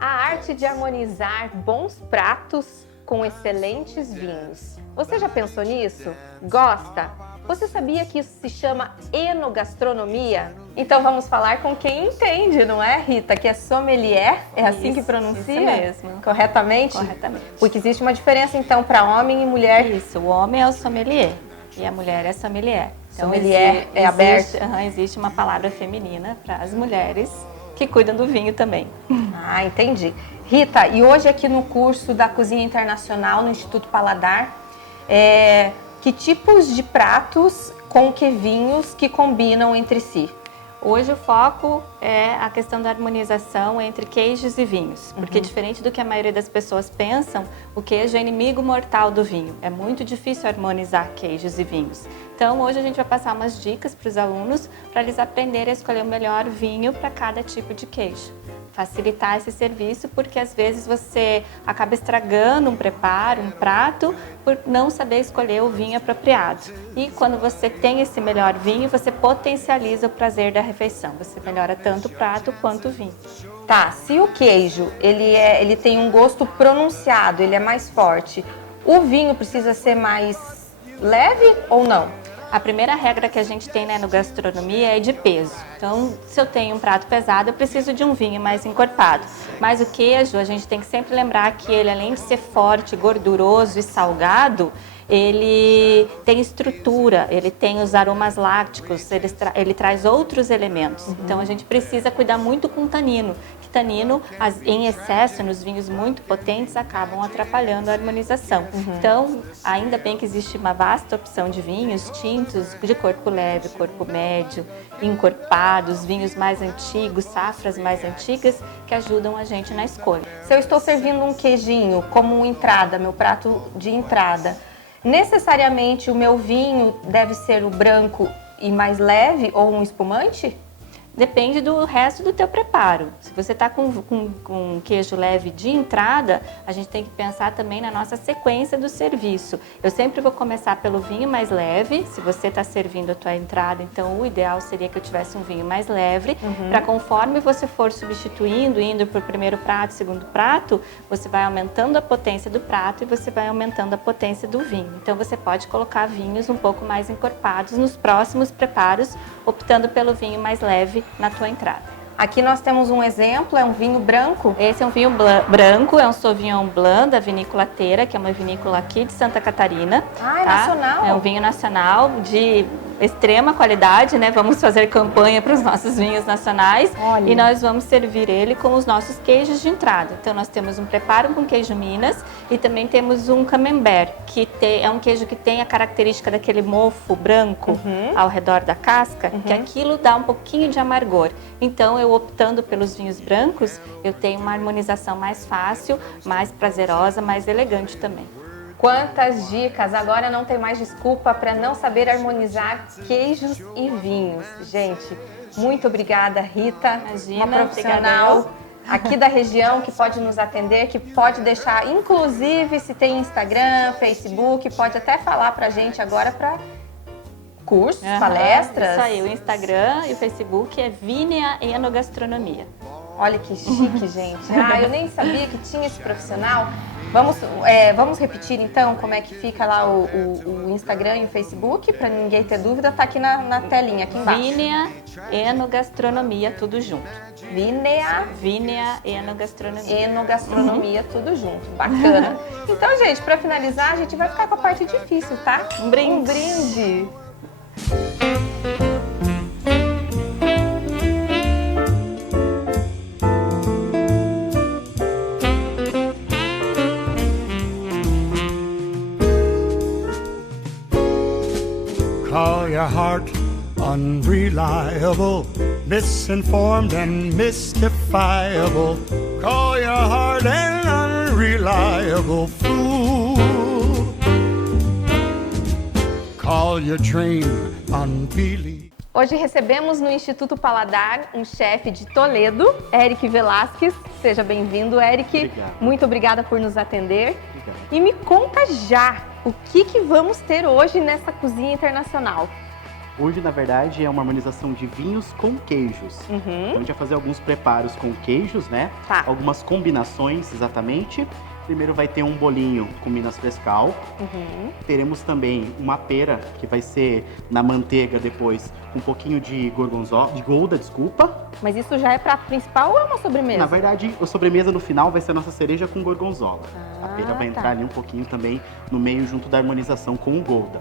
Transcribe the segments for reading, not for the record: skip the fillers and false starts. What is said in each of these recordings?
A arte de harmonizar bons pratos com excelentes vinhos. Você já pensou nisso? Gosta? Você sabia que isso se chama enogastronomia? Então vamos falar com quem entende, não é, Rita? Que é sommelier, é assim Isso, que pronuncia? isso mesmo. Corretamente? Corretamente. Porque existe uma diferença então para homem e mulher. Isso, o homem é o sommelier e a mulher é sommelier. Então, Sommelier é aberto? Existe uma palavra feminina para as mulheres que cuidam do vinho também. Ah, entendi. Rita, e hoje aqui no curso da Cozinha Internacional no Instituto Paladar, que tipos de pratos com que vinhos que combinam entre si? Hoje o foco é a questão da harmonização entre queijos e vinhos, porque diferente do que a maioria das pessoas pensam, o queijo é inimigo mortal do vinho. É muito difícil harmonizar queijos e vinhos. Então hoje a gente vai passar umas dicas para os alunos para eles aprenderem a escolher o melhor vinho para cada tipo de queijo. Facilitar esse serviço, porque às vezes você acaba estragando um preparo, um prato, por não saber escolher o vinho apropriado. E quando você tem esse melhor vinho, você potencializa o prazer da refeição. Você melhora tanto o prato quanto o vinho. Tá, se o queijo ele tem um gosto pronunciado, ele é mais forte, o vinho precisa ser mais leve ou não? A primeira regra que a gente tem na enogastronomia é de peso. Então, se eu tenho um prato pesado, eu preciso de um vinho mais encorpado. Mas o queijo, a gente tem que sempre lembrar que ele, além de ser forte, gorduroso e salgado, ele tem estrutura, ele tem os aromas lácticos, ele traz outros elementos. Então, a gente precisa cuidar muito com o tanino. Que tanino, em excesso, nos vinhos muito potentes, acabam atrapalhando a harmonização. Então, ainda bem que existe uma vasta opção de vinhos tintos, de corpo leve, corpo médio, encorpados, vinhos mais antigos, safras mais antigas, que ajudam a gente na escolha. Se eu estou servindo um queijinho como entrada, meu prato de entrada, necessariamente o meu vinho deve ser o branco e mais leve ou um espumante? Depende do resto do teu preparo. Se você está com queijo leve de entrada, a gente tem que pensar também na nossa sequência do serviço. Eu sempre vou começar pelo vinho mais leve. Se você está servindo a tua entrada, então o ideal seria que eu tivesse um vinho mais leve. Para conforme você for substituindo, indo para o primeiro prato, segundo prato, você vai aumentando a potência do prato e você vai aumentando a potência do vinho. Então você pode colocar vinhos um pouco mais encorpados nos próximos preparos, optando pelo vinho mais leve na tua entrada. Aqui nós temos um exemplo, é um vinho branco. Esse é um vinho branco, é um Sauvignon Blanc da Vinícola Teira, que é uma vinícola aqui de Santa Catarina. Ah, é nacional? É um vinho nacional de extrema qualidade, né? Vamos fazer campanha para os nossos vinhos nacionais. Olha. E nós vamos servir ele com os nossos queijos de entrada. Então nós temos um preparo com queijo Minas e também temos um camembert, que é um queijo que tem a característica daquele mofo branco ao redor da casca, que aquilo dá um pouquinho de amargor. Então eu optando pelos vinhos brancos, eu tenho uma harmonização mais fácil, mais prazerosa, mais elegante também. Quantas dicas! Agora não tem mais desculpa para não saber harmonizar queijos e vinhos. Gente, muito obrigada, Rita. Imagina, uma profissional aqui da região que pode nos atender, que pode deixar, inclusive, se tem Instagram, Facebook, pode até falar para a gente agora para cursos, palestras. Isso aí, o Instagram e o Facebook é Vinea Enogastronomia. Olha que chique, gente. Ah, eu nem sabia que tinha esse profissional. Vamos repetir então como é que fica lá o Instagram e o Facebook, para ninguém ter dúvida, tá aqui na telinha, aqui embaixo. Vinea Enogastronomia, tudo junto. Vinea Enogastronomia. Enogastronomia, tudo junto. Bacana. Então, gente, para finalizar, a gente vai ficar com a parte difícil, tá? Um brinde. Um brinde. Call your heart unreliable, misinformed and mystifiable. Call your heart an unreliable fool. Call your dream unbelievable. Hoje recebemos no Instituto Paladar um chefe de Toledo, Eric Velasquez. Seja bem-vindo, Eric. Obrigado. Muito obrigada por nos atender. Obrigado. E me conta já, o que vamos ter hoje nessa cozinha internacional? Hoje, na verdade, é uma harmonização de vinhos com queijos. Então, a gente vai fazer alguns preparos com queijos, né? Tá. Algumas combinações, exatamente. Primeiro vai ter um bolinho com Minas Frescal. Teremos também uma pera, que vai ser na manteiga depois, com um pouquinho de gorgonzola, de gouda, desculpa. Mas isso já é prato principal ou é uma sobremesa? Na verdade, a sobremesa no final vai ser a nossa cereja com gorgonzola. A pera vai tá. entrar ali um pouquinho também no meio, junto da harmonização com o gouda.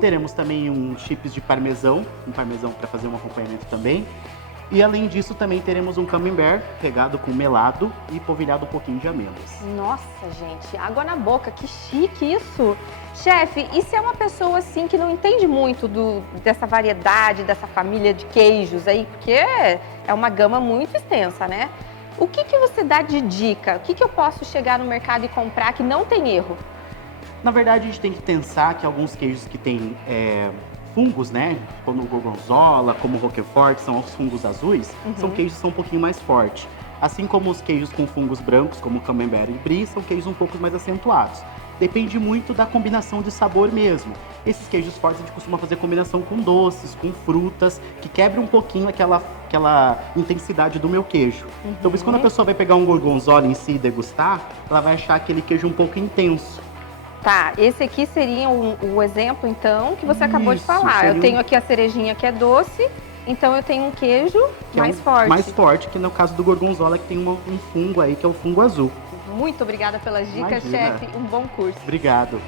Teremos também chips de parmesão, um parmesão para fazer um acompanhamento também. E além disso, também teremos um camembert pegado com melado e polvilhado um pouquinho de amêndoas. Nossa, gente, água na boca, que chique isso! Chefe, e se é uma pessoa assim que não entende muito dessa variedade, dessa família de queijos aí, porque é uma gama muito extensa, né? O que você dá de dica? O que eu posso chegar no mercado e comprar que não tem erro? Na verdade, a gente tem que pensar que alguns queijos que têm fungos, né? Como o gorgonzola, como o roquefort, que são os fungos azuis, são queijos que são um pouquinho mais fortes. Assim como os queijos com fungos brancos, como o camembert e brie, são queijos um pouco mais acentuados. Depende muito da combinação de sabor mesmo. Esses queijos fortes a gente costuma fazer combinação com doces, com frutas, que quebra um pouquinho aquela intensidade do meu queijo. Então, por isso, quando a pessoa vai pegar um gorgonzola em si e degustar, ela vai achar aquele queijo um pouco intenso. Tá, esse aqui seria o exemplo, então, que você acabou de Isso, falar. Eu seria tenho aqui a cerejinha que é doce, então eu tenho um queijo Que mais é forte. Mais forte, que no caso do gorgonzola, que tem um fungo aí, que é o fungo azul. Muito obrigada pelas dicas, Imagina. chefe. Um bom curso. Obrigado.